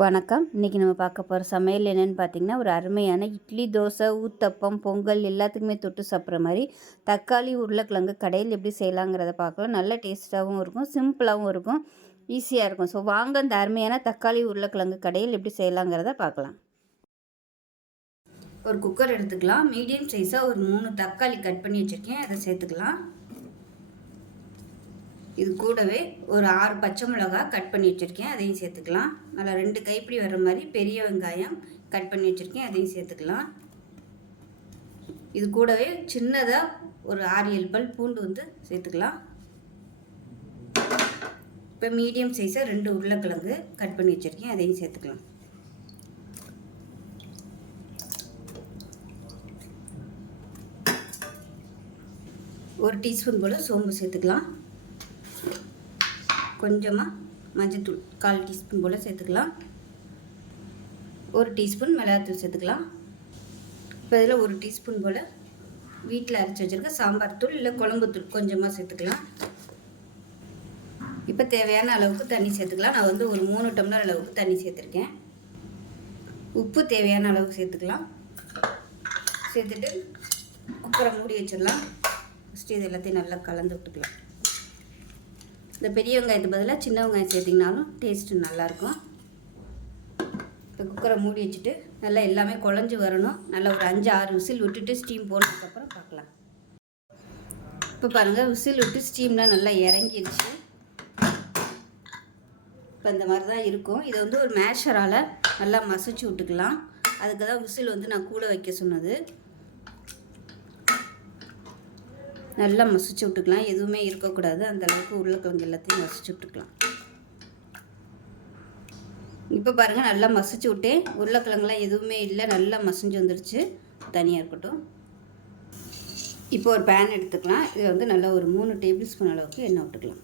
வணக்கம். இன்றைக்கி நம்ம பார்க்க போகிற சமையல் என்னென்னு பார்த்தீங்கன்னா ஒரு அருமையான இட்லி தோசை ஊத்தப்பம் பொங்கல் எல்லாத்துக்குமே தொட்டு சாப்பிட்ற மாதிரி தக்காளி உருளைக்கிழங்கு கடையில் எப்படி செய்யலாங்கிறத பார்க்கலாம். நல்ல டேஸ்ட்டாகவும் இருக்கும் சிம்பிளாகவும் இருக்கும் ஈஸியாக இருக்கும். ஸோ வாங்க இந்த அருமையான தக்காளி உருளைக்கிழங்கு கடையில் எப்படி செய்யலாங்கிறத பார்க்கலாம். ஒரு குக்கர் எடுத்துக்கலாம். மீடியம் சைஸாக ஒரு மூணு தக்காளி கட் பண்ணி வச்சுருக்கேன். அதை சேர்த்துக்கலாம். இது கூடவே ஒரு ஆறு பச்சை மிளகா கட் பண்ணி வச்சுருக்கேன் அதையும் சேர்த்துக்கலாம். நல்லா ரெண்டு கைப்பிடி வர்ற மாதிரி பெரிய வெங்காயம் கட் பண்ணி வச்சுருக்கேன் அதையும் சேர்த்துக்கலாம். இது கூடவே சின்னதாக ஒரு ஆறு ஏழு பல் பூண்டு வந்து சேர்த்துக்கலாம். இப்போ மீடியம் சைஸாக ரெண்டு உருளைக்கிழங்கு கட் பண்ணி வச்சுருக்கேன் அதையும் சேர்த்துக்கலாம். ஒரு டீஸ்பூன் போல் சோம்பு சேர்த்துக்கலாம். கொஞ்சமாக மஞ்சத்தூள் கால் டீஸ்பூன் போல் சேர்த்துக்கலாம். ஒரு டீஸ்பூன் மிளகாத்தூள் சேர்த்துக்கலாம். இப்போ இதில் ஒரு டீஸ்பூன் போல் வீட்டில் அரைச்சி வச்சுருக்க சாம்பார் தூள் இல்லை குழம்பு தூள் கொஞ்சமாக சேர்த்துக்கலாம். இப்போ தேவையான அளவுக்கு தண்ணி சேர்த்துக்கலாம். நான் வந்து ஒரு மூணு டம்ளர் அளவுக்கு தண்ணி சேர்த்துருக்கேன். உப்பு தேவையான அளவுக்கு சேர்த்துக்கலாம். சேர்த்துட்டு குக்கரை மூடி வச்சிடலாம். ஃபஸ்ட்டு இது எல்லாத்தையும் நல்லா கலந்து விட்டுக்கலாம். இந்த பெரிய வெங்காயத்து பதிலாக சின்ன வெங்காயம் சேர்த்திங்கனாலும் டேஸ்ட்டு நல்லாயிருக்கும். இப்போ குக்கரை மூடி வச்சுட்டு நல்லா எல்லாமே குழஞ்சி வரணும். நல்லா ஒரு அஞ்சு ஆறு விசில் விட்டுட்டு ஸ்டீம் போனதுக்கப்புறம் பார்க்கலாம். இப்போ பாருங்கள் விசில் விட்டு ஸ்டீம்லாம் நல்லா இறங்கிடுச்சு இப்போ இந்த மாதிரி தான் இருக்கும். இதை வந்து ஒரு மேஷரால் நல்லா மசிச்சு விட்டுக்கலாம். அதுக்கு தான் விசில் வந்து நான் கூட வைக்க சொன்னது. நல்லா மசிச்சு விட்டுக்கலாம். எதுவுமே இருக்கக்கூடாது. அந்தளவுக்கு உருளைக்கிழங்கு எல்லாத்தையும் மசிச்சு விட்டுக்கலாம். இப்போ பாருங்கள் நல்லா மசிச்சு விட்டேன். உருளைக்கிழங்குலாம் எதுவுமே இல்லை. நல்லா மசிஞ்சு வந்துடுச்சு தனியாக இருக்கட்டும். இப்போ ஒரு பேன் எடுத்துக்கலாம். இதில் வந்து நல்லா ஒரு மூணு டேபிள் ஸ்பூன் அளவுக்கு எண்ணெய் விட்டுக்கலாம்.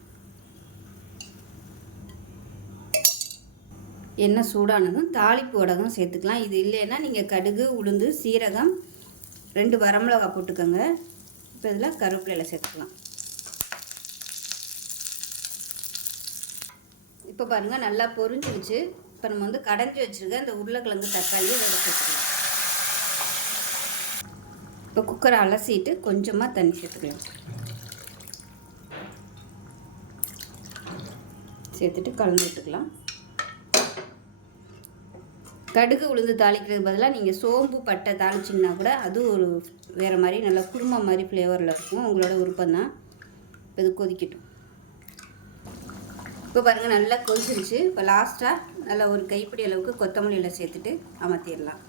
எண்ணெய் சூடானதும் தாளிப்பு வடகம் சேர்த்துக்கலாம். இது இல்லைன்னா நீங்கள் கடுகு உளுந்து சீரகம் ரெண்டு வரமிளகா போட்டுக்கோங்க. இப்போ இதில் கருவேப்பிலையில் சேர்த்துக்கலாம். இப்போ பாருங்கள் நல்லா பொரிஞ்சிருச்சு. இப்போ நம்ம வந்து கடைஞ்சி வச்சுருக்க இந்த உருளைக்கிழங்கு தக்காளியை இதில் சேர்த்துக்கலாம். இப்போ குக்கரை அலசிட்டு கொஞ்சமாக தண்ணி சேர்த்துக்கலாம். சேர்த்துட்டு கலந்து விட்டுக்கலாம். கடுகு உளுந்து தாளிக்கிறதுக்கு பதிலாக நீங்கள் சோம்பு பட்டை தாளிச்சிங்கன்னா கூட அது ஒரு வேறு மாதிரி நல்லா குருமா மாதிரி ஃப்ளேவரில் இருக்கும். உங்களோட விருப்பம் தான். இப்போ இது கொதிக்கட்டும். இப்போ பாருங்கள் நல்லா கொதிச்சிருச்சு. இப்போ லாஸ்ட்டாக நல்லா ஒரு கைப்பிடி அளவுக்கு கொத்தமல்லியில் சேர்த்துட்டு அமர்த்திடலாம்.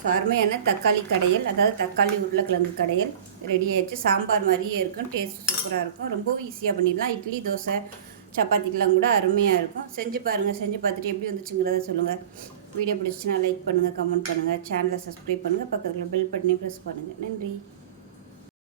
ஸோ அருமையான தக்காளி கடையல் அதாவது தக்காளி உருளைக்கிழங்கு கடையல் ரெடி ஆயிடுச்சு. சாம்பார் மாதிரியே இருக்கும். டேஸ்ட் சூப்பராக இருக்கும். ரொம்பவும் ஈஸியாக பண்ணிடலாம். இட்லி தோசை சப்பாத்திக்கெலாம் கூட அருமையாக இருக்கும். செஞ்சு பாருங்கள் செஞ்சு பார்த்துட்டு எப்படி வந்துச்சுங்கிறத சொல்லுங்கள் வீடியோ பிடிச்சிச்சின்னா லைக் பண்ணுங்கள் கமெண்ட் பண்ணுங்கள் சேனலை சப்ஸ்கிரைப் பண்ணுங்கள் பக்கத்தில் பெல் பட்டனையும் ப்ரெஸ் பண்ணுங்கள் நன்றி.